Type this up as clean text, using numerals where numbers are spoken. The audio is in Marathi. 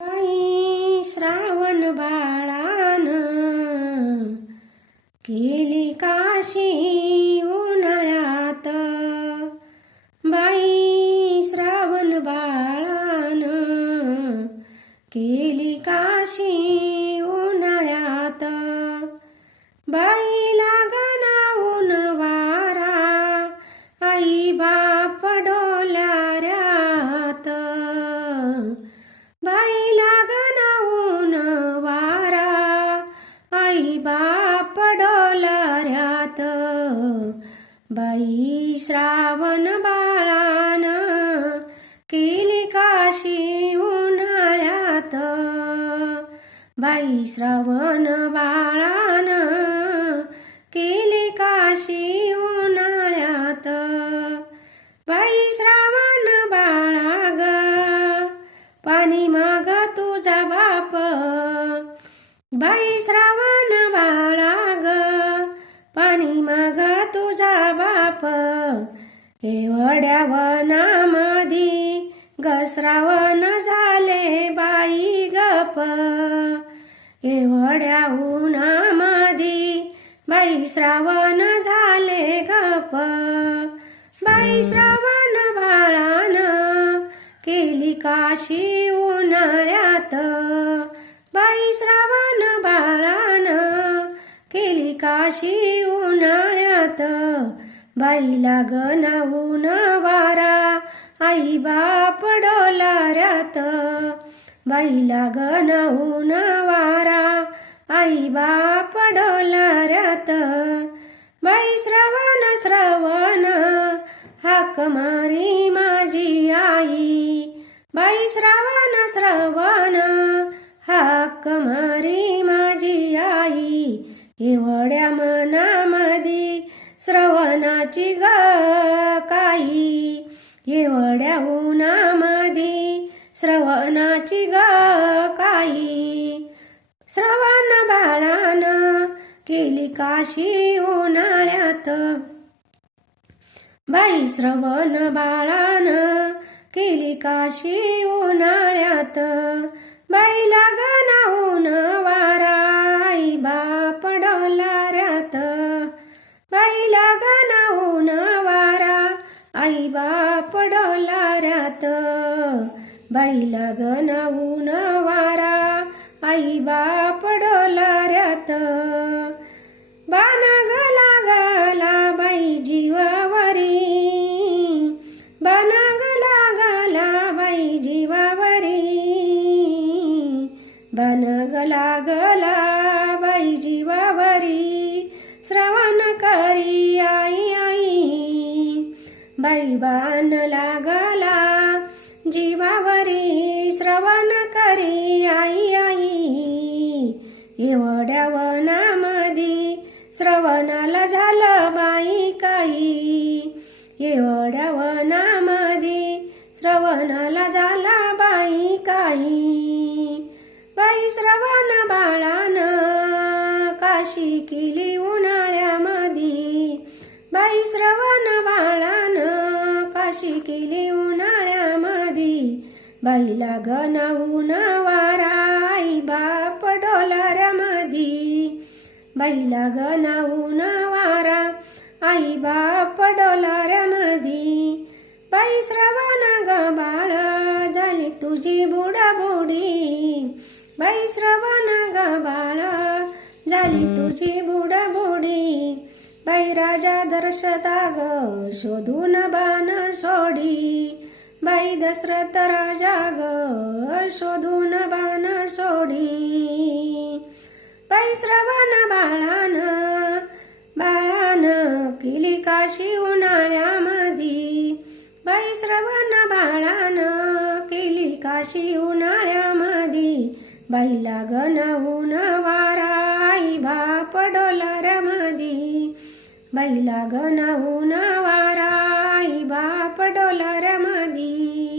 बाई श्रावण बाळान केली काशी उन्हाळ्यात. बाई श्रावण बाळान केली काशी उन्हाळ्यात. बाई लागना ऊन वारा आई बाप डोल्याऱ्यात. बाई लागना ऊन वारा आई बाप डोल्याऱ्यात. बाई श्रावण बाळान केली काशी उन्हाळ्यात. बाई श्रावण बाळान केली काशी उन्हाळ्यात. बाई श्रावण बाळा ग पाणी माग तुझा बाप. बाई श्रावण बाळा ग पाणी माग तुझा बाप. एवढ्या वनामधी ग श्रावण झाले बाई गप. एवढ्या उन्हामधी बाई श्रावण झाले गप. बाई श्रावण बाळान केली काशी उन्हाळ्यात. बाई श्रावण बाळान केली काशी उन्हाळ्यात. बाई लागना ऊन वारा आई बाप डोल्याऱ्यात. बाई लागना ऊन वारा आई बाप डोल्याऱ्यात. बाई श्रावण श्रावण हाक मारी माझी आई. बाई श्रावण श्रावण हाक मारी माझी आई. एवढ्या मनामधी श्रवणाची ग काही. एवढ्या उन्हामधी श्रवणाची ग काही. श्रावण बाळान केली काशी उन्हाळ्यात. बाई श्रावण बाळान केली काशी उन्हाळ्यात. बाई लागना ऊन वारा आई बाप डोल्याऱ्यात. बाई लागना ऊन वारा आई बाप डोल्याऱ्यात. बाई लागना ऊन वारा आई बाप डोल्याऱ्यात. बाण गला गला बाई जीवावरी. बाण गला गला बाई जीवावरी. बाण गला गला बाई जीवावरी. श्रवण करी आई आई. बाई बाण लागला जीवावरी. श्रवण करी आई आई. एवढ्या वनामधी श्रवणाला झालं बाई काही. एवढ्या वनामधी श्रवणाला झाला बाई काही. बाई श्रावण बाळान काशी केली उन्हाळ्यामधी. बाई श्रावण बाळान काशी केली उन्हाळ्यामधी. बाई लागना ऊन वारा आई बाप डोल्याऱ्यामधी. बाई लागना ऊन वारा आई बाप डोल्याऱ्यामधी. बाई श्रावण ग बाळ झाली तुझी बुडाबुडी. बाई श्रावण ग बाळ झाली तुझी बुडाबुडी. बाई राजा दशरथा ग शोधून बाण सोडी. बाई दशरथ राजा ग शोधून बाण सोडी. बाई श्रावण बाळान बाळान केली काशी उन्हाळ्यामधी. बाई श्रावण बाळान केली काशी उन्हाळ्यामधी. बाई लागना ऊन वारा आई बाप डोल्याऱ्यामधी. बाई लागना ऊन वारा आई बाप डोल्याऱ्यामधी.